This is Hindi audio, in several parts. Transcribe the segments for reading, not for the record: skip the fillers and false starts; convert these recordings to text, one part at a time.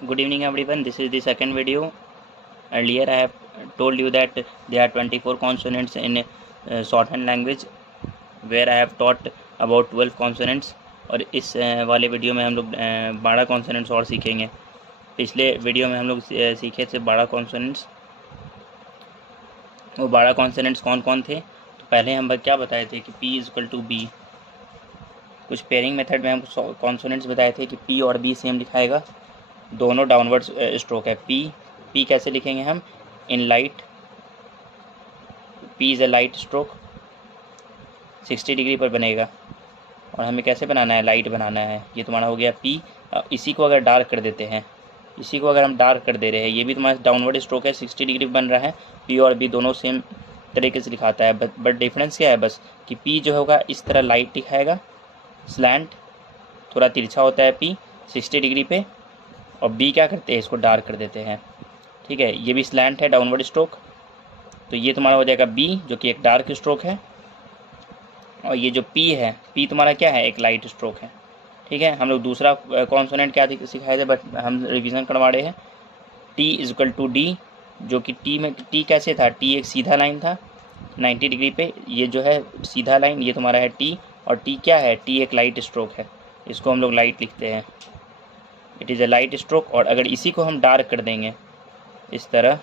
Good evening everyone, this is the second video. Earlier I have told you that there are 24 consonants in shorthand language where I have taught about 12 consonants और इस वाले वीडियो में हम लोग 12 कॉन्सोनेंट्स और सीखेंगे। पिछले वीडियो में हम लोग सीखे थे 12 कॉन्सोनेंट्स। वो 12 कॉन्सोनेंट्स कौन कौन थे? तो पहले हम क्या बताए थे कि P is equal to B. कुछ पेयरिंग मेथड में हम कॉन्सोनेंट्स बताए थे कि P और B सेम लिखाएगा, दोनों डाउनवर्ड स्ट्रोक है। पी कैसे लिखेंगे हम? In light, P is a light stroke, 60 degree पर बनेगा। और हमें कैसे बनाना है? लाइट बनाना है। ये तुम्हारा हो गया पी। इसी को अगर डार्क कर देते हैं, इसी को अगर हम डार्क कर दे रहे हैं, ये भी तुम्हारा डाउनवर्ड स्ट्रोक है, 60 डिग्री बन रहा है। पी और बी दोनों सेम तरीके से लिखाता है, बट डिफरेंस क्या है बस कि पी जो होगा इस तरह लाइट दिखाएगा, स्लैंट, थोड़ा तिरछा होता है पी 60 डिग्री पे, और बी क्या करते हैं? इसको डार्क कर देते हैं। ठीक है, ये भी स्लैंट है, डाउनवर्ड स्ट्रोक, तो ये तुम्हारा हो जाएगा बी जो कि एक डार्क स्ट्रोक है। और ये जो पी है, पी तुम्हारा क्या है? एक लाइट स्ट्रोक है। ठीक है, हम लोग दूसरा कॉन्सोनेंट क्या सिखाए थे, बट हम रिवीजन करवा रहे हैं। T is equal to D, जो कि टी में टी कैसे था? टी एक सीधा लाइन था 90 डिग्री पे, ये जो है सीधा लाइन, ये तुम्हारा है टी। और टी क्या है? टी एक लाइट स्ट्रोक है, इसको हम लोग लाइट लिखते हैं, it is a light stroke. और अगर इसी को हम डार्क कर देंगे इस तरह,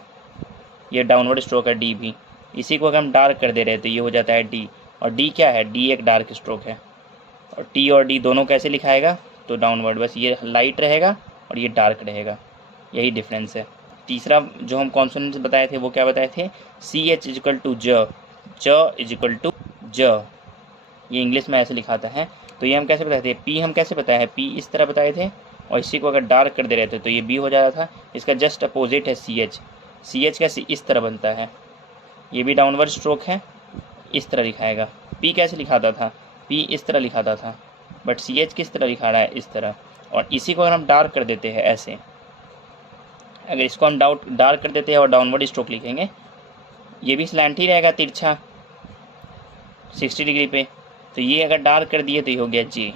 ये डाउनवर्ड स्ट्रोक है डी भी, इसी को अगर हम डार्क कर दे रहे तो ये हो जाता है डी। और डी क्या है? डी एक डार्क स्ट्रोक है। और टी और डी दोनों कैसे लिखाएगा? तो डाउनवर्ड, बस ये लाइट रहेगा और ये डार्क रहेगा, यही डिफरेंस है। तीसरा जो हम कॉन्सोनेंट्स बताए थे वो क्या बताए थे? C H is equal to ज, च इज इक्वल टू ज, ये इंग्लिश में ऐसे लिखाता है। तो ये हम कैसे बताए थे? पी हम कैसे बताए हैं? पी इस तरह बताए थे, और इसी को अगर डार्क कर दे रहे थे तो ये बी हो जाता था। इसका जस्ट अपोजिट है सी एच। सी एच कैसे? इस तरह बनता है, ये भी डाउनवर्ड स्ट्रोक है, इस तरह लिखाएगा। पी कैसे लिखाता था? पी इस तरह लिखाता था, बट सी एच किस तरह लिखा रहा है? इस तरह। और इसी को अगर हम डार्क कर देते हैं ऐसे, अगर इसको हम डार्क कर देते हैं और डाउनवर्ड स्ट्रोक लिखेंगे, ये भी स्लैंट ही रहेगा, तिरछा 60 डिग्री पे। तो ये अगर डार्क कर दिए तो ये हो गया जी।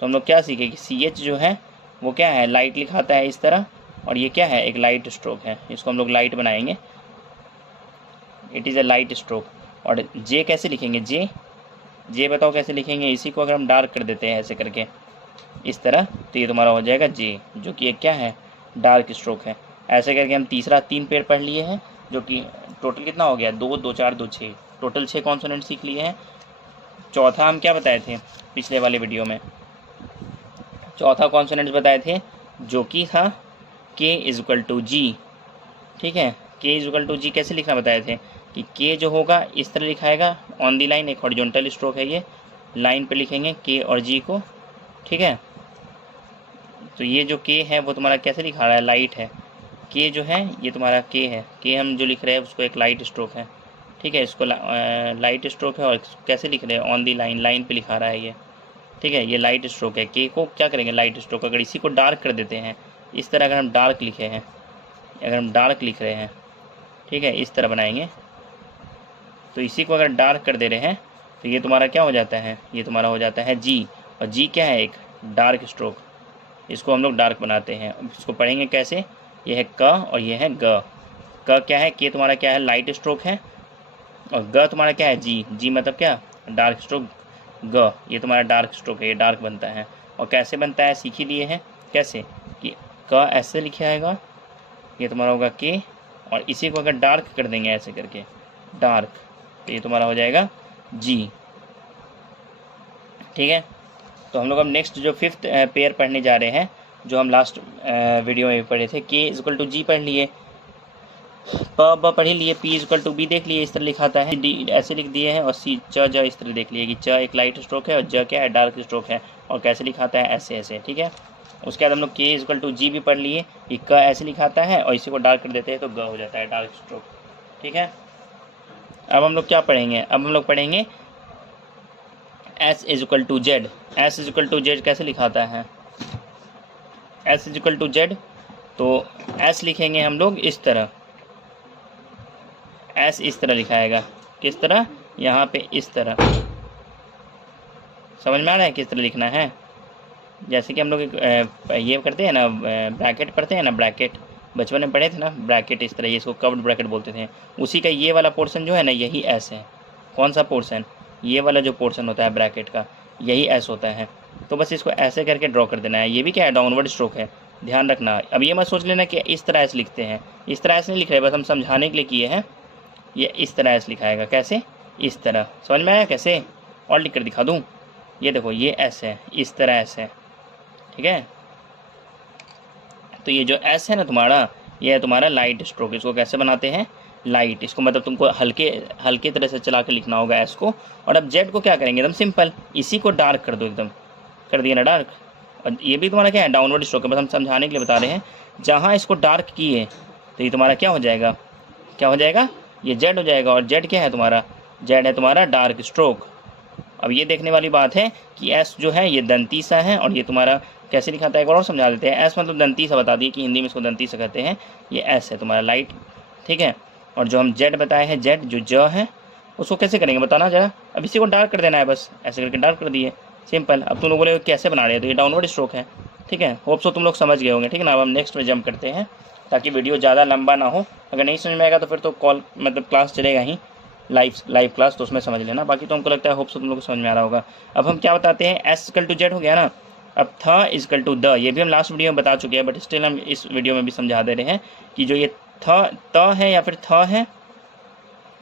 तो हम लोग क्या सीखे कि सी एच जो है वो क्या है? लाइट लिखाता है इस तरह, और ये क्या है? एक लाइट स्ट्रोक है, इसको हम लोग लाइट बनाएंगे, it is a light stroke. और जे कैसे लिखेंगे? जे बताओ कैसे लिखेंगे? इसी को अगर हम डार्क कर देते हैं ऐसे करके इस तरह, तो ये तुम्हारा हो जाएगा जे, जो कि एक क्या है? डार्क स्ट्रोक है। ऐसे करके हम तीसरा 3 पेयर पढ़ लिए हैं, जो कि टोटल कितना हो गया? 2 2 4 2 6, टोटल 6 कॉन्सोनेंट सीख लिए हैं। चौथा हम क्या बताए थे पिछले वाले वीडियो में? चौथा कॉन्सोनेंट्स बताए थे जो कि था के इज इक्वल टू जी। ठीक है, के इज इक्वल टू जी कैसे लिखना बताए थे कि के जो होगा इस तरह लिखाएगा, ऑन दी लाइन, एक हॉरिजॉन्टल स्ट्रोक है, ये लाइन पे लिखेंगे के और जी को। ठीक है, तो ये जो के है वो तुम्हारा कैसे लिखा रहा है? लाइट है। के जो है ये तुम्हारा के है, के हम जो लिख रहे हैं उसको एक लाइट स्ट्रोक है। ठीक है, इसको लाइट स्ट्रोक है, और कैसे लिख रहे हैं? ऑन दी लाइन, लाइन पे लिखा रहा है ये। ठीक है, ये लाइट स्ट्रोक है। के को क्या करेंगे? Light stroke. अगर इसी को डार्क कर देते हैं इस तरह, अगर हम डार्क लिखे हैं, अगर हम डार्क लिख रहे हैं, ठीक है, इस तरह बनाएंगे, तो इसी को अगर डार्क कर दे रहे हैं तो ये तुम्हारा क्या हो जाता है? ये तुम्हारा हो जाता है जी। और जी क्या है? एक डार्क स्ट्रोक, इसको हम लोग डार्क बनाते हैं। इसको पढ़ेंगे कैसे? ये है क और ये है ग। क क्या है? के तुम्हारा क्या है? लाइट स्ट्रोक है, और ग तुम्हारा क्या है? जी। जी मतलब क्या? Dark stroke. ग ये तुम्हारा डार्क स्ट्रोक है, ये डार्क बनता है। और कैसे बनता है? सीख ही लिए हैं कैसे, कि क ऐसे लिखा आएगा, ये तुम्हारा होगा के, और इसी को अगर डार्क कर देंगे ऐसे करके डार्क, तो ये तुम्हारा हो जाएगा जी। ठीक है, तो हम लोग अब नेक्स्ट जो 5th पेयर पढ़ने जा रहे हैं, जो हम लास्ट वीडियो में पढ़े थे, के इज इक्वल टू जी पढ़ लिए, प ब पढ़ लिए, P is equal to B देख लिए, इस तरह लिखाता है, डी ऐसे लिख दिए हैं, और सी च ज इस तरह देख लिए कि च एक लाइट स्ट्रोक है और ज क्या है? डार्क स्ट्रोक है। और कैसे लिखाता है? ऐसे ऐसे। ठीक है, उसके बाद हम लोग के इज इक्वल टू जी भी पढ़ लिए कि क ऐसे लिखाता है, और इसी को डार्क कर देते हैं तो ग हो जाता है, डार्क स्ट्रोक। ठीक है, अब हम लोग क्या पढ़ेंगे? अब हम लोग पढ़ेंगे S is equal to Z. S is equal to Z कैसे लिखाता है? S is equal to Z, तो एस लिखेंगे हम लोग इस तरह, एस इस तरह लिखाएगा, किस तरह? यहाँ पे इस तरह। समझ में आ रहा है किस तरह लिखना है? जैसे कि हम लोग ये करते हैं ना, ब्रैकेट पढ़ते हैं ना, ब्रैकेट बचपन में पढ़े थे ना, ब्रैकेट इस तरह, ये इसको कर्व्ड ब्रैकेट बोलते थे। उसी का ये वाला पोर्शन जो है ना, यही एस है। कौन सा पोर्शन? ये वाला जो पोर्शन होता है ब्रैकेट का, यही एस होता है। तो बस इसको ऐसे करके ड्रॉ कर देना है। ये भी क्या है? डाउनवर्ड स्ट्रोक है, ध्यान रखना। अब ये मत सोच लेना कि इस तरह एस लिखते हैं, इस तरह एस नहीं लिख रहे, बस हम समझाने के लिए किए हैं। ये इस तरह एस लिखाएगा। कैसे? इस तरह। समझ में आया कैसे? और लिख कर दिखा दूँ? ये देखो, ये एस है, इस तरह एस है, ठीक है। तो ये जो एस है ना तुम्हारा, ये है तुम्हारा लाइट स्ट्रोक। इसको कैसे बनाते हैं? लाइट। इसको मतलब तुमको हल्के हल्के तरह से चला के लिखना होगा एस को। और अब जेड को क्या करेंगे? एकदम सिंपल, इसी को डार्क कर दो, एकदम कर दिया ना डार्क। और ये भी तुम्हारा क्या है? डाउनवर्ड स्ट्रोक है, बस हम समझाने के लिए बता रहे हैं। जहाँ इसको डार्क किए तो ये तुम्हारा क्या हो जाएगा? क्या हो जाएगा? ये जेड हो जाएगा। और जेड क्या है तुम्हारा? जेड है तुम्हारा डार्क स्ट्रोक। अब ये देखने वाली बात है कि एस जो है ये दंती सा है, और ये तुम्हारा कैसे लिखाता है एक बार और समझा देते हैं। एस मतलब दंती सा, बता दिए कि हिंदी में इसको दंती सा कहते हैं। ये एस है तुम्हारा लाइट, ठीक है। और जो हम जेड बताए हैं, जेड जो ज है, उसको कैसे करेंगे बताना जरा। अब इसी को डार्क कर देना है, बस ऐसे करके डार्क कर दिए, सिंपल। अब तुम लोग बोले कैसे बना रहे हैं, तो ये डाउनवर्ड स्ट्रोक है, ठीक है। होप सो तुम लोग समझ गए होंगे, ठीक है ना। अब हम नेक्स्ट में जंप करते हैं ताकि वीडियो ज़्यादा लंबा ना हो। अगर नहीं समझ में आएगा तो फिर तो कॉल मतलब क्लास चलेगा ही, लाइव क्लास, तो उसमें समझ लेना। बाकी तो हमको लगता है होप सो तुम लोग को समझ में आ रहा होगा। अब हम क्या बताते हैं? एस इक्वल टू जेड हो गया ना। अब थ इक्वल टू द, ये भी हम लास्ट वीडियो में बता चुके हैं, बट स्टिल हम इस वीडियो में भी समझा दे रहे हैं कि जो ये त है या फिर थ है,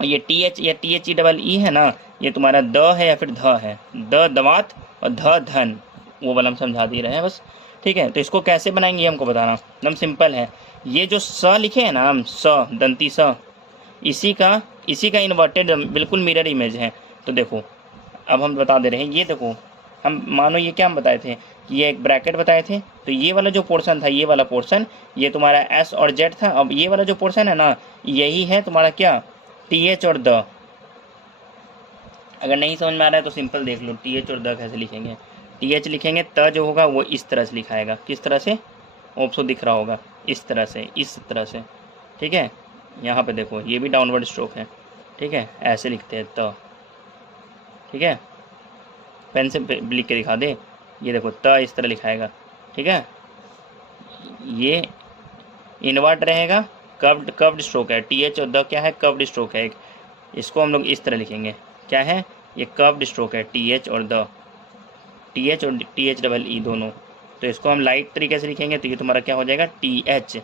और ये टी एच या T H E double E है ना, ये तुम्हारा द है या फिर ध है। द दवात और ध धन, वो वाला हम समझा दे रहे हैं बस, ठीक है। तो इसको कैसे बनाएंगे हमको बताना, एकदम सिंपल है। ये जो स लिखे हैं ना हम, स दंती स, इसी का इन्वर्टेड बिल्कुल मिरर इमेज है। तो देखो अब हम बता दे रहे हैं, ये देखो, हम मानो ये क्या हम बताए थे कि ये एक ब्रैकेट बताए थे। तो ये वाला जो पोर्शन था, ये वाला पोर्शन, ये तुम्हारा एस और जेड था। अब ये वाला जो पोर्शन है ना, यही है तुम्हारा क्या? टी एच और द। अगर नहीं समझ में आ रहा है तो सिंपल देख लो, टी एच और द कैसे लिखेंगे। टी एच लिखेंगे, त जो होगा वो इस तरह से लिखाएगा। किस तरह से? ऑप्शो दिख रहा होगा, इस तरह से, इस तरह से, ठीक है। यहाँ पे देखो, ये भी डाउनवर्ड स्ट्रोक है, ठीक है। ऐसे लिखते हैं त, ठीक है। पेन से लिख के दिखा दे। ये देखो, त इस तरह लिखाएगा, ठीक है। ये इनवर्ट रहेगा, कर्व्ड स्ट्रोक है। टी एच और द क्या है? कर्व्ड स्ट्रोक है। इसको हम लोग इस तरह लिखेंगे, क्या है? ये कर्व्ड स्ट्रोक है, टी एच और द, टी एच और टी एच डबल ई दोनों। तो इसको हम लाइट तरीके से लिखेंगे, तो ये तुम्हारा क्या हो जाएगा? T H.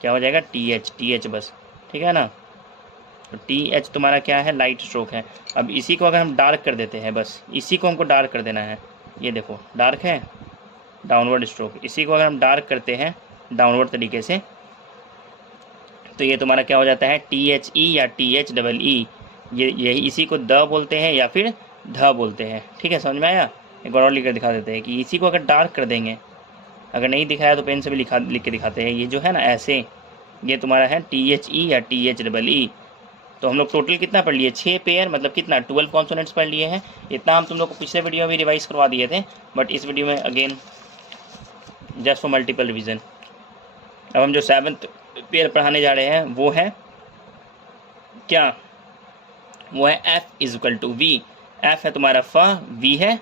क्या हो जाएगा? टी एच बस, ठीक है ना। तो टी एच तुम्हारा क्या है? लाइट स्ट्रोक है। अब इसी को अगर हम डार्क कर देते हैं, बस इसी को हमको डार्क कर देना है। ये देखो डार्क है, डाउनवर्ड स्ट्रोक। इसी को अगर हम डार्क करते हैं डाउनवर्ड तरीके से, तो ये तुम्हारा क्या हो जाता है? टी एच ई या टी एच डबल ई। ये यही, इसी को द बोलते हैं या फिर ध बोलते हैं, ठीक है। समझ में आया? एक बार और लिख कर दिखा देते हैं कि इसी को अगर डार्क कर देंगे, अगर नहीं दिखाया तो पेन से भी लिख के दिखाते हैं। ये जो है ना ऐसे, ये तुम्हारा है टी एच ई या टी एच डबल ई। तो हम लोग टोटल कितना पढ़ लिए? 6 पेयर, मतलब कितना? 12 कॉन्सोनेंट्स पढ़ लिए हैं। इतना हम तुम लोग को पिछले वीडियो में भी रिवाइज करवा दिए थे, बट इस वीडियो में again just for multiple revision. अब हम जो 7th पेयर पढ़ाने जा रहे हैं वो है क्या? वो है F is equal to V. F है तुम्हारा फ, वी है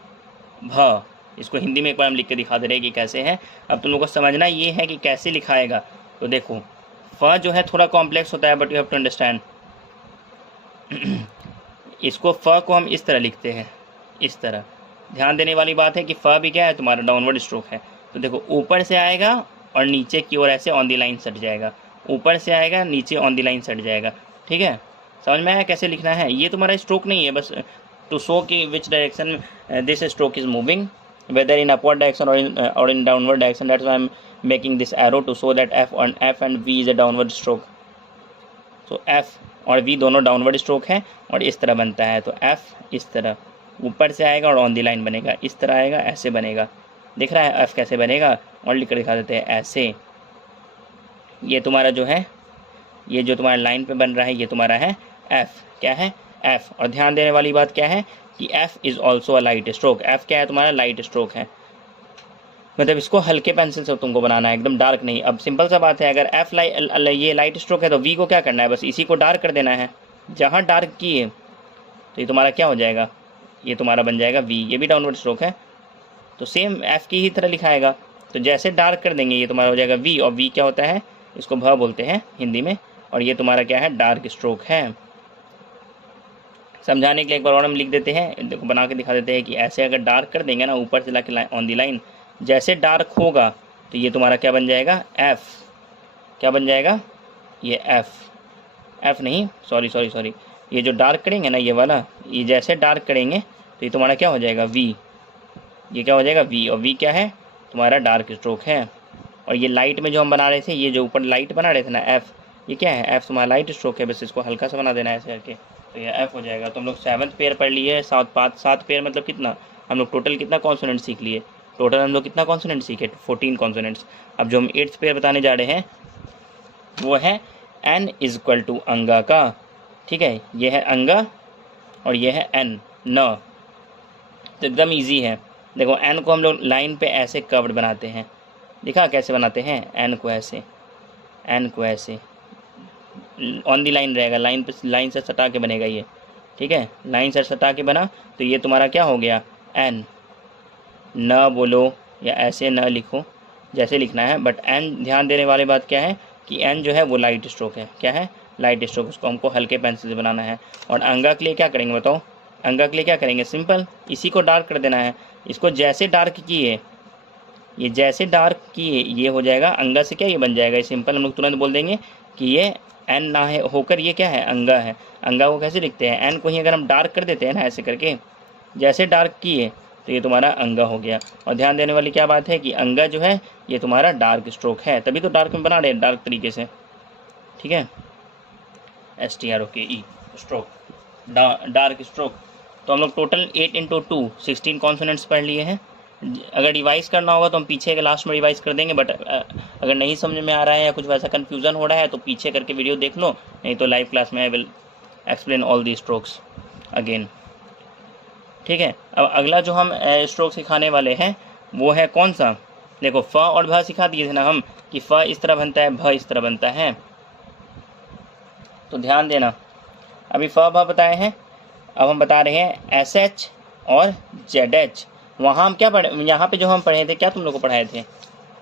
भ। इसको हिंदी में एक बार हम लिख के दिखा दे रहे हैं कि कैसे है। अब तुम लोग को समझना ये है कि कैसे लिखाएगा। तो देखो, फ जो है थोड़ा कॉम्प्लेक्स होता है, but you have to understand. इसको फ को हम इस तरह लिखते हैं, इस तरह। ध्यान देने वाली बात है कि फ भी क्या है? तुम्हारा डाउनवर्ड स्ट्रोक है। तो देखो, ऊपर से आएगा और नीचे की ओर ऐसे ऑन दी लाइन सट जाएगा। ऊपर से आएगा, नीचे ऑन दी लाइन सट जाएगा, ठीक है। समझ में आया कैसे लिखना है? ये तुम्हारा स्ट्रोक नहीं है, बस टू शो कि which direction this stroke is moving, whether in upward direction or in downward direction. That's why I'm making this arrow to show that F and V is a downward stroke. So F और V दोनों डाउनवर्ड स्ट्रोक है और इस तरह बनता है। तो F इस तरह ऊपर से आएगा और ऑन दी लाइन बनेगा, इस तरह आएगा, ऐसे बनेगा। दिख रहा है F कैसे बनेगा? और लिख कर दिखा देते हैं ऐसे। ये तुम्हारा जो है, ये जो तुम्हारा लाइन पे बन रहा है, ये तुम्हारा है F। क्या है? F। और ध्यान देने वाली बात क्या है कि F is also a light stroke. F क्या है? तुम्हारा लाइट स्ट्रोक है। मतलब इसको हल्के पेंसिल से तुमको बनाना है, एकदम डार्क नहीं। अब सिंपल सा बात है, अगर F ये लाइट स्ट्रोक है तो V को क्या करना है? बस इसी को डार्क कर देना है। जहाँ डार्क किए तो ये तुम्हारा क्या हो जाएगा? ये तुम्हारा बन जाएगा V। ये भी डाउनवर्ड स्ट्रोक है, तो सेम एफ की ही तरह लिखाएगा। तो जैसे डार्क कर देंगे ये तुम्हारा हो जाएगा वी, और वी क्या होता है, इसको भ बोलते हैं हिंदी में, और ये तुम्हारा क्या है, डार्क स्ट्रोक है। समझाने के लिए एक बार और हम लिख देते हैं, देखो बना के दिखा देते हैं कि ऐसे अगर डार्क कर देंगे ना ऊपर से लाके ऑन दी लाइन, जैसे डार्क होगा तो ये तुम्हारा क्या बन जाएगा, एफ। क्या बन जाएगा, ये एफ नहीं, सॉरी, ये जो डार्क करेंगे ना ये वाला, ये जैसे डार्क करेंगे तो ये तुम्हारा क्या हो जाएगा, वी। ये क्या हो जाएगा, वी, और वी क्या है, तुम्हारा डार्क स्ट्रोक है। और ये लाइट में जो हम बना रहे थे, ये जो ऊपर लाइट बना रहे थे ना एफ, ये क्या है, एफ तुम्हारा लाइट स्ट्रोक है, बस इसको हल्का सा बना देना है ऐसे करके, तो ये एफ हो जाएगा। तो हम लोग 7th पेयर पढ़ लिए, 7 पेयर मतलब कितना, हम लोग टोटल कितना कॉन्सोनेंट सीख लिए, टोटल हम लोग कितना कॉन्सोनेंट सीखे, 14 कॉन्सोनेंट्स। अब जो हम 8th पेयर बताने जा रहे हैं वो है एन इज इक्वल टू अंगा का, ठीक है, ये है अंगा और ये है एन, न। तो एकदम ईजी है, देखो एन को हम लोग लाइन पे ऐसे कर्व्ड बनाते हैं, दिखा कैसे बनाते हैं, एन को ऐसे ऑन दी लाइन रहेगा, लाइन से सटा के बनेगा ये, ठीक है, लाइन से सटा के बना, तो ये तुम्हारा क्या हो गया, एन। न बोलो या ऐसे न लिखो, जैसे लिखना है, बट एन ध्यान देने वाली बात क्या है कि एन जो है वो लाइट स्ट्रोक है, क्या है, लाइट स्ट्रोक, उसको हमको हल्के पेंसिल से बनाना है। और अंगा के लिए क्या करेंगे बताओ, अंगा के लिए क्या करेंगे, सिंपल इसी को डार्क कर देना है, इसको जैसे डार्क किए, ये जैसे डार्क किए ये हो जाएगा अंगा से क्या ये बन जाएगा, ये सिंपल हम लोग तुरंत बोल देंगे कि ये एन ना है होकर ये क्या है, अंगा है। अंगा को कैसे लिखते हैं, एन को ही अगर हम डार्क कर देते हैं ना ऐसे करके, जैसे डार्क किए तो ये तुम्हारा अंगा हो गया। और ध्यान देने वाली क्या बात है कि अंगा जो है ये तुम्हारा डार्क स्ट्रोक है, तभी तो डार्क में बना रहे हैं डार्क तरीके से, ठीक है, STROKE स्ट्रोक, डार्क स्ट्रोक। तो हम लोग टोटल 8 × 2 16 कॉन्सोनेंट्स पढ़ लिए हैं। अगर रिवाइज करना होगा तो हम पीछे के लास्ट में रिवाइज कर देंगे, बट अगर नहीं समझ में आ रहा है या कुछ वैसा कन्फ्यूज़न हो रहा है तो पीछे करके वीडियो देख लो, नहीं तो लाइव क्लास में I will explain all the strokes again, ठीक है। अब अगला जो हम स्ट्रोक सिखाने वाले हैं वो है कौन सा, देखो फ और भ सिखा दिए थे ना हम कि फ इस तरह बनता है, भ इस तरह बनता है, तो ध्यान देना, अभी फ भ बताए हैं, अब हम बता रहे हैं SH और ZH। वहाँ हम क्या पढ़े, यहाँ पे जो हम पढ़े थे, क्या तुम लोग को पढ़ाए थे,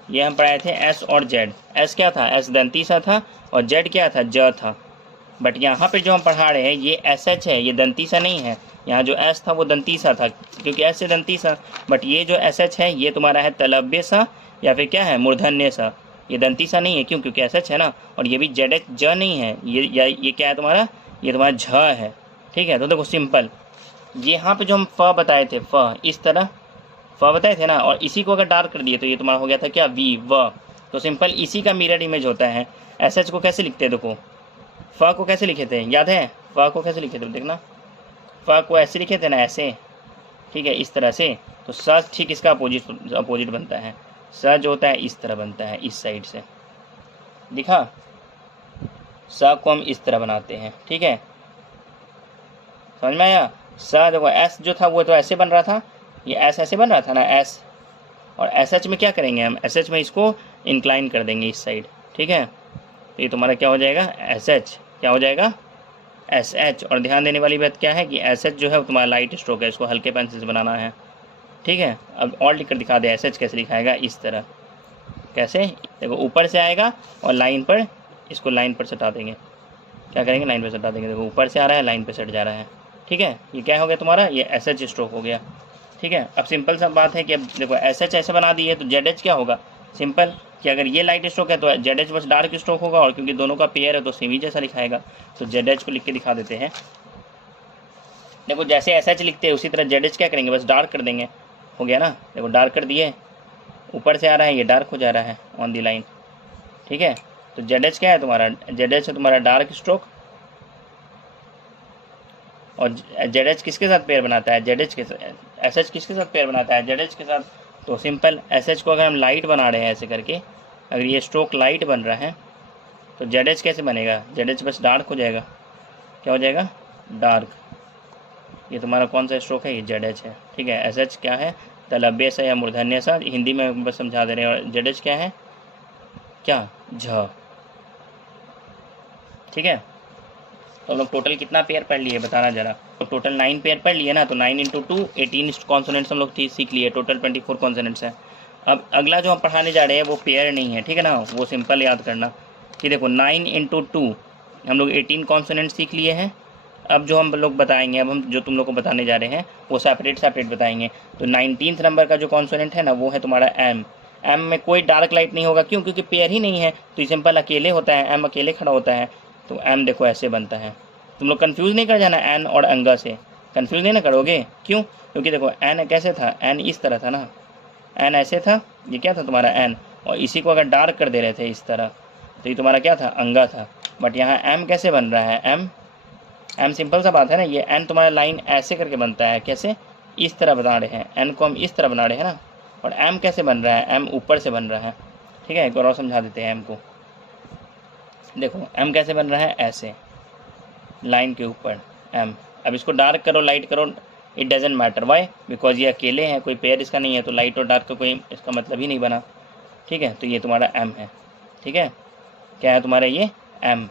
ये हम पढ़ाए थे S और Z। S क्या था, S दंती सा था, और Z क्या था, ज था। बट यहाँ पे जो हम पढ़ा रहे हैं ये SH है, ये दंती सा नहीं है। यहाँ जो S था वो दंती सा था, क्योंकि S से दंती सा, बट ये जो SH है ये तुम्हारा है तलव्य सा या फिर क्या है, मूर्धन्य सा। ये दंती सा नहीं है, क्यों, क्योंकि SH है ना, और ये भी ZH ज नहीं है, ये क्या है तुम्हारा, ये तुम्हारा झ है, ठीक है। तो देखो सिंपल, ये यहाँ पे जो हम फ बताए थे, फ इस तरह फ बताए थे ना, और इसी को अगर डार्क कर दिए तो ये तुम्हारा हो गया था क्या, वी, व। तो सिंपल इसी का मिरर इमेज होता है। SH को कैसे लिखते हैं, देखो फ को कैसे लिखे थे, याद है, फ को कैसे लिखे थे, देखना फ को ऐसे लिखे थे ना, ऐसे, ठीक है, इस तरह से। तो स ठीक इसका अपोजिट बनता है, स जो होता है इस तरह बनता है, इस साइड से, दिखा, स को हम इस तरह बनाते हैं, ठीक है, समझ में आया। स देखो S जो था वो तो ऐसे बन रहा था, ये S ऐसे बन रहा था ना, S, और SH में क्या करेंगे हम, SH में इसको इंक्लाइन कर देंगे इस साइड, ठीक है। तो ये तुम्हारा क्या हो जाएगा, SH, क्या हो जाएगा, SH। और ध्यान देने वाली बात क्या है कि SH जो है वो तुम्हारा लाइट स्ट्रोक है, इसको हल्के पेंसिल से बनाना है, ठीक है। अब और लिख कर दिखा दे, SH कैसे लिखाएगा, इस तरह, कैसे, देखो ऊपर से आएगा और लाइन पर, इसको लाइन पर सटा देंगे, क्या करेंगे, लाइन पर सटा देंगे, देखो ऊपर से आ रहा है, लाइन पर सट जा रहा है, ठीक है। ये क्या हो गया तुम्हारा, ये SH स्ट्रोक हो गया, ठीक है। अब सिंपल सा बात है कि अब देखो SH ऐसे बना दी है तो ZH क्या होगा, सिंपल कि अगर ये लाइट स्ट्रोक है तो ZH बस डार्क स्ट्रोक होगा, और क्योंकि दोनों का पेयर है तो सेमी जैसा लिखाएगा, तो ZH को लिख के दिखा देते हैं। देखो जैसे SH लिखते हैं उसी तरह ZH क्या करेंगे, बस डार्क कर देंगे, हो गया ना, देखो डार्क कर दिए, ऊपर से आ रहा है ये डार्क हो जा रहा है ऑन दी लाइन, ठीक है। तो ZH क्या है तुम्हारा, ZH है तुम्हारा डार्क स्ट्रोक, और ZH किसके साथ पेयर बनाता है, ZH के साथ, SH किसके साथ पेयर बनाता है, ZH के साथ। तो सिंपल SH को अगर हम लाइट बना रहे हैं ऐसे करके, अगर ये स्ट्रोक लाइट बन रहा है तो ZH कैसे बनेगा, ZH बस डार्क हो जाएगा, क्या हो जाएगा, डार्क। ये तुम्हारा कौन सा स्ट्रोक है, ये ZH है, ठीक है। SH क्या है, तलव्य सा या मूर्धन्य सा, हिंदी में बस समझा दे रहे हैं। और ZH क्या है, क्या, झ, ठीक है। तो हम लोग टोटल कितना पेयर पढ़ लिए बताना ज़रा। तो टोटल 9 पेयर पढ़ लिए ना, तो 9 × 2 18 कॉन्सोनेंट्स हम लोग सीख लिए, टोटल 24 कॉन्सोनेंट्स है। अब अगला जो हम पढ़ाने जा रहे हैं वो पेयर नहीं है, ठीक है ना, वो सिंपल याद करना कि देखो 9 × 2 हम लोग 18 कॉन्सोनेंट्स सीख लिए हैं। अब जो हम लोग बताएंगे, अब हम जो तुम लोग को बताने जा रहे हैं वो सेपरेट बताएंगे। तो 19th नंबर का जो कॉन्सोनेंट है ना वो है तुम्हारा एम। एम में कोई डार्क लाइट नहीं होगा, क्यों? क्योंकि पेयर ही नहीं है, तो ये सिंपल अकेले होता है, एम अकेले खड़ा होता है। तो एम देखो ऐसे बनता है। तुम लोग कन्फ्यूज़ नहीं कर जाना एन और अंगा से, कन्फ्यूज़ नहीं ना करोगे। क्यों? क्योंकि देखो एन कैसे था, एन इस तरह था ना, एन ऐसे था, ये क्या था तुम्हारा एन, और इसी को अगर डार्क कर दे रहे थे इस तरह तो ये तुम्हारा क्या था, अंगा था। बट यहाँ एम कैसे बन रहा है, एम सिंपल सा बात है ना, ये एन तुम्हारा लाइन ऐसे करके बनता है, कैसे, इस तरह बना रहे हैं, एन को हम इस तरह बना रहे हैं ना। और एम कैसे बन रहा है, एम ऊपर से बन रहा है, ठीक है। एक और समझा देते हैं एम को। देखो एम कैसे बन रहा है, ऐसे लाइन के ऊपर एम। अब इसको डार्क करो लाइट करो, it doesn't matter, why? Because ये अकेले हैं, कोई पेयर इसका नहीं है, तो लाइट और डार्क का कोई इसका मतलब ही नहीं बना, ठीक है। तो ये तुम्हारा एम है, ठीक है। क्या है तुम्हारा ये एम,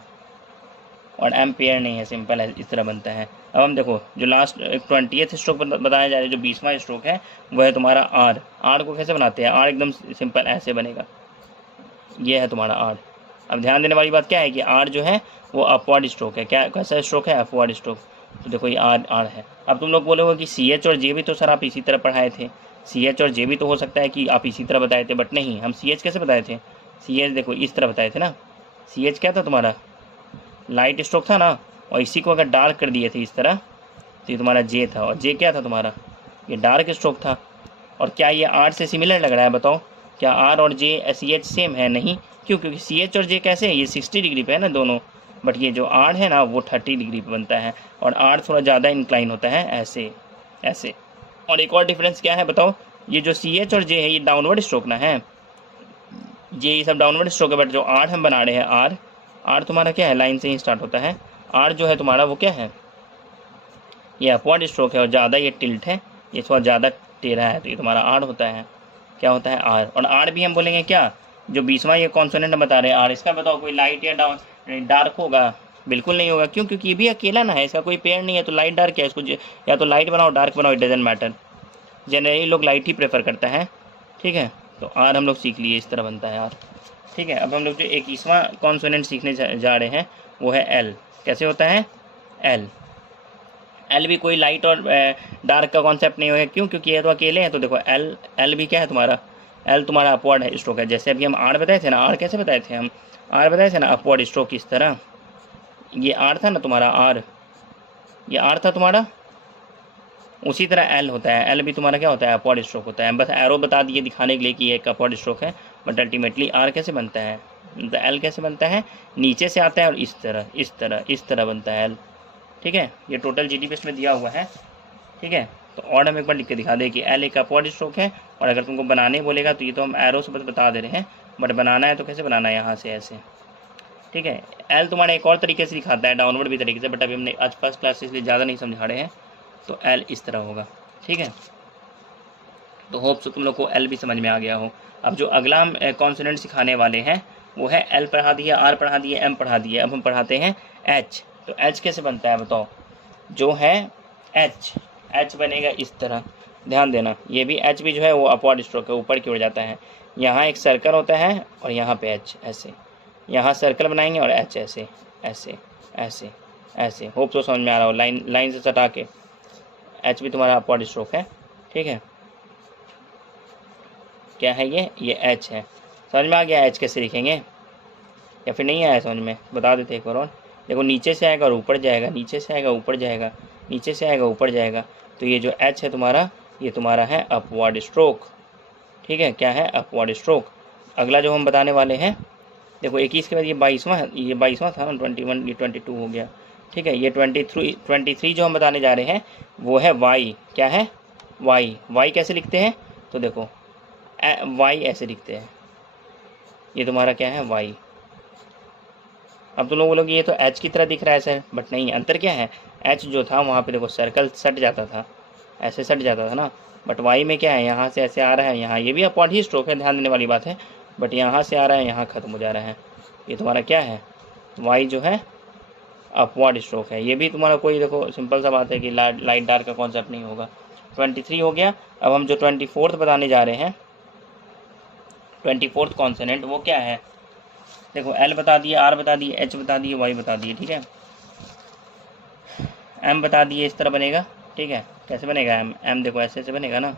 और एम पेयर नहीं है, सिंपल है, इस तरह बनता है। अब हम देखो जो लास्ट 20th स्ट्रोक बताया जा रहा है, जो 20वां स्ट्रोक है वो है तुम्हारा आर। आर को कैसे बनाते हैं, आर एकदम सिंपल ऐसे बनेगा, ये है तुम्हारा आर। अब ध्यान देने वाली बात क्या है कि आर जो है वो अपवर्ड स्ट्रोक है। क्या कैसा स्ट्रोक है, अपवर्ड स्ट्रोक। तो देखो ये आर है। अब तुम लोग बोलोगे कि सी एच और जे भी तो सर आप इसी तरह पढ़ाए थे, सी एच और जे भी तो हो सकता है कि आप इसी तरह बताए थे, बट नहीं, हम सी एच कैसे बताए थे, सी एच देखो इस तरह बताए थे ना। सी एच क्या था तुम्हारा, लाइट स्ट्रोक था ना, और इसी को अगर डार्क कर दिए थे इस तरह तो ये तुम्हारा जे था, और जे क्या था तुम्हारा, ये डार्क स्ट्रोक था। और क्या ये आर से सिमिलर लग रहा है, बताओ क्या आर और जे सी एच सेम है? नहीं, क्यों? क्योंकि सी एच और जे कैसे है, ये 60 डिग्री पे है ना दोनों, बट ये जो आर है ना वो 30 डिग्री पे बनता है, और आर थोड़ा ज़्यादा इंक्लाइन होता है ऐसे ऐसे। और एक और डिफरेंस क्या है बताओ, ये जो सी एच और जे है ये डाउनवर्ड स्ट्रोक ना है, जे ये सब डाउनवर्ड स्ट्रोक है, बट जो आर हम बना रहे हैं, आर तुम्हारा क्या है, लाइन से ही स्टार्ट होता है। आर जो है तुम्हारा वो क्या है, ये अपवर्ड स्ट्रोक है, और ज़्यादा ये टिल्ट है, ये थोड़ा ज़्यादा टेढ़ा है, तो ये तुम्हारा आर होता है। क्या होता है, आर। और आर भी हम बोलेंगे क्या, जो 20वां ये कॉन्सोनेंट बता रहे हैं आर, इसका बताओ कोई लाइट या डार्क होगा? बिल्कुल नहीं होगा। क्यों? क्योंकि ये भी अकेला ना है, इसका कोई पेयर नहीं है, तो लाइट डार्क क्या है, इसको या तो लाइट बनाओ डार्क बनाओ, इट डजेंट मैटर। जनरली लोग लाइट ही प्रेफर करता है, ठीक है। तो आर हम लोग सीख लिए, इस तरह बनता है आर, ठीक है। अब हम लोग जो 21वां कॉन्सोनेंट सीखने जा रहे हैं वो है एल। कैसे होता है एल? एल भी कोई लाइट और डार्क का कॉन्सेप्ट नहीं होगा। क्यों? क्योंकि ये तो अकेले हैं। तो देखो एल भी क्या है तुम्हारा, एल तुम्हारा अपवर्ड है स्ट्रोक है। जैसे अभी हम आर बताए थे ना, आर कैसे बताए थे हम, आर बताए थे ना अपवर्ड स्ट्रोक इस तरह, ये आर था ना तुम्हारा आर, ये आर था तुम्हारा, उसी तरह एल होता है। एल भी तुम्हारा क्या होता है, अपवर्ड स्ट्रोक होता है। बस एरो बता दिए दिखाने के लिए कि ये एक अपवर्ड स्ट्रोक है, बट अल्टीमेटली आर कैसे बनता है, एल कैसे बनता है, नीचे से आता है और इस तरह बनता है एल, ठीक है। ये टोटल जीडीपीएस में दिया हुआ है, ठीक है। तो और हम एक बार लिख के दिखा दें कि एल एक अपवर्ड स्ट्रोक है, और अगर तुमको बनाने बोलेगा तो ये तो हम एरो से बता दे रहे हैं, बट बनाना है तो कैसे बनाना है, यहाँ से ऐसे, ठीक है। एल तुम्हारा एक और तरीके से दिखाता है, डाउनवर्ड भी तरीके से, बट अभी हमने आज फर्स्ट क्लास से इसलिए ज़्यादा नहीं समझा रहे हैं। तो एल इस तरह होगा, ठीक है। तो होप सो तुम लोग को एल भी समझ में आ गया हो। अब जो अगला हम कॉन्सोनेंट सिखाने वाले हैं वो है एल पढ़ा दिया, आर पढ़ा दिए, एम पढ़ा दिए। अब हम पढ़ाते हैं एच। तो एच कैसे बनता है बताओ, जो है एच बनेगा इस तरह, ध्यान देना। ये भी एच भी जो है वो अपवर्ड स्ट्रोक है, ऊपर की ओर जाता है। यहाँ एक सर्कल होता है और यहाँ पे एच ऐसे, यहाँ सर्कल बनाएंगे और एच ऐसे ऐसे ऐसे ऐसे। होप तो समझ में आ रहा हो, लाइन से सटा के। एच भी तुम्हारा अपवर्ड स्ट्रोक है, ठीक है। क्या है ये एच है। समझ में आ गया एच कैसे लिखेंगे, या फिर नहीं आया समझ में, बता देते एक बार और। देखो नीचे से आएगा और ऊपर जाएगा, नीचे से आएगा ऊपर जाएगा, नीचे से आएगा ऊपर जाएगा। तो ये जो एच है तुम्हारा, ये तुम्हारा है अपवर्ड स्ट्रोक, ठीक है। क्या है, अपवर्ड स्ट्रोक। अगला जो हम बताने वाले हैं, देखो 21 के बाद ये 22वां था ना, 21, ये 22 हो गया, ठीक है। ये 23 जो हम बताने जा रहे हैं वो है वाई। क्या है, वाई कैसे लिखते हैं, तो देखो वाई ऐसे लिखते हैं, ये तुम्हारा क्या है वाई। अब तुम लोग बोलोगे ये तो एच की तरह दिख रहा है सर, बट नहीं, अंतर क्या है, एच जो था वहाँ पे देखो सर्कल सट जाता था, ऐसे सट जाता था ना, बट वाई में क्या है, यहाँ से ऐसे आ रहा है, यहाँ ये भी अपवर्ड ही स्ट्रोक है, ध्यान देने वाली बात है, बट यहाँ से आ रहा है, यहाँ ख़त्म हो जा रहा है। ये तुम्हारा क्या है, वाई जो है अपवर्ड स्ट्रोक है। ये भी तुम्हारा कोई देखो सिंपल सा बात है कि लाइट डार्क का कॉन्सेप्ट नहीं होगा। 23 हो गया। अब हम जो 24th बताने जा रहे हैं, 24th कॉन्सोनेंट वो क्या है, देखो एल बता दिए, आर बता दिए, एच बता दिए, वाई बता दिए, ठीक है। एम बता दिए, इस तरह बनेगा, ठीक है। कैसे बनेगा एम, एम देखो ऐसे ऐसे बनेगा ना,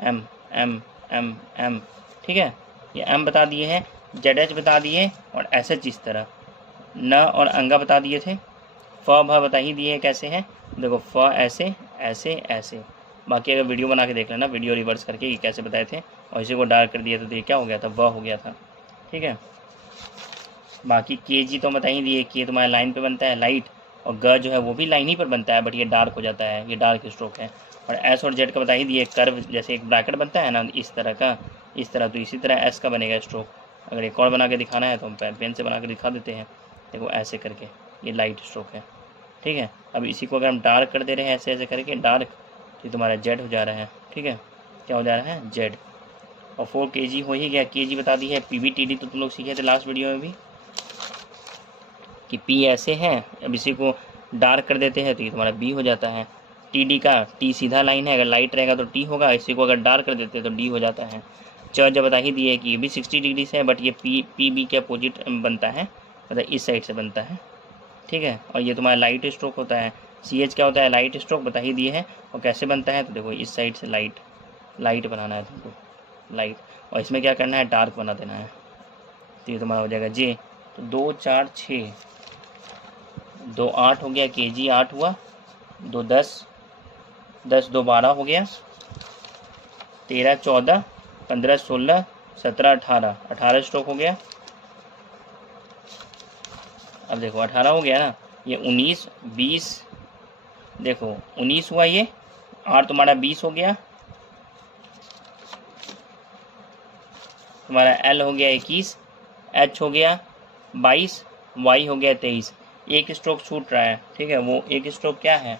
एम एम एम एम, ठीक है। ये एम बता दिए हैं, जेड एच बता दिए, और एस एच इस तरह, न और अंगा बता दिए थे, फ भ बता ही दिए कैसे हैं, देखो फ ऐसे ऐसे ऐसे। बाकी अगर वीडियो बना के देख लेना, वीडियो रिवर्स करके ये कैसे बताए थे, और इसी को डार्क कर दिया तो ये क्या हो गया था, व हो गया था, ठीक है। बाकी के जी तो बता ही दिए, के तुम्हारा लाइन पे बनता है लाइट, और ग जो है वो भी लाइन ही पर बनता है, बट ये डार्क हो जाता है, ये डार्क स्ट्रोक है। और एस और जेड का बता ही दिए, कर्व जैसे एक ब्रैकेट बनता है ना इस तरह का, इस तरह, तो इसी तरह एस का बनेगा स्ट्रोक। अगर एक और बना के दिखाना है तो हम पेन से बना के दिखा देते हैं, देखो ऐसे करके, ये लाइट स्ट्रोक है, ठीक है। अब इसी को अगर हम डार्क कर दे रहे हैं ऐसे ऐसे करके डार्क, तो तुम्हारा जेड हो जा रहा है, ठीक है। क्या हो जा रहा है, जेड। और 4 kg हो ही गया। kg बता दी है, PV/TD तो तुम लोग सीखे थे लास्ट वीडियो में भी कि P ऐसे है, अब इसी को डार्क कर देते हैं तो ये तुम्हारा B हो जाता है। TD का T सीधा लाइन है, अगर लाइट रहेगा तो T होगा, इसी को अगर डार्क कर देते हैं तो D हो जाता है। च जब बता ही दिए कि ये भी 60 डिग्री से है, बट ये PB के अपोजिट बनता है, मतलब इस साइड से बनता है, ठीक है। और ये तुम्हारा लाइट स्ट्रोक होता है। CH क्या होता है, लाइट स्ट्रोक बता ही दिए है, और कैसे बनता है तो देखो इस साइड से लाइट बनाना है तुमको, लाइट, और इसमें क्या करना है, डार्क बना देना है, तो ये तुम्हारा हो जाएगा J। तो 2 4 6, 2 8 हो गया, kg 8 हुआ, 2 10, 10 2 12 हो गया, 13 14 15 16 17 18, 18 स्ट्रोक हो गया। अब देखो 18 हो गया ना, ये 19 20, देखो 19 हुआ, ये आर तुम्हारा 20 हो गया, तुम्हारा एल हो गया 21, एच हो गया 22, वाई हो गया 23। एक स्ट्रोक छूट रहा है, ठीक है। वो एक स्ट्रोक क्या है,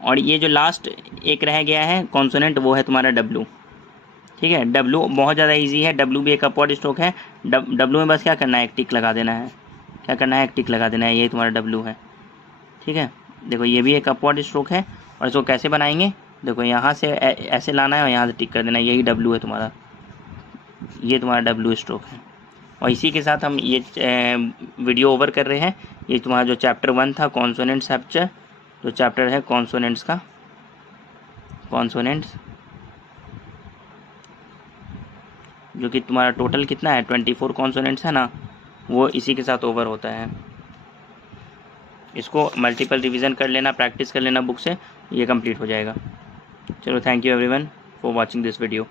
और ये जो लास्ट एक रह गया है कॉन्सोनेंट, वो है तुम्हारा डब्लू, ठीक है। डब्लू बहुत ज़्यादा इजी है, डब्लू भी एक अपवर्ड स्ट्रोक है। डब्लू में बस क्या करना है, एक टिक लगा देना है, क्या करना है, एक टिक लगा देना है, ये तुम्हारा डब्लू है, ठीक है। देखो ये भी एक अपवर्ड स्ट्रोक है, और इसको कैसे बनाएंगे, देखो यहाँ से ऐसे लाना है और यहाँ से टिक कर देना है, यही डब्लू है तुम्हारा, ये तुम्हारा डब्लू स्ट्रोक है। और इसी के साथ हम ये वीडियो ओवर कर रहे हैं। ये तुम्हारा जो चैप्टर 1 था कॉन्सोनेंट चैप्टर, जो चैप्टर है कॉन्सोनेंट्स का, कॉन्सोनेंट्स, जो कि तुम्हारा टोटल कितना है 24 कॉन्सोनेंट्स है ना, वो इसी के साथ ओवर होता है। इसको मल्टीपल रिवीजन कर लेना, प्रैक्टिस कर लेना बुक से, ये कंप्लीट हो जाएगा। चलो, thank you everyone for watching this video.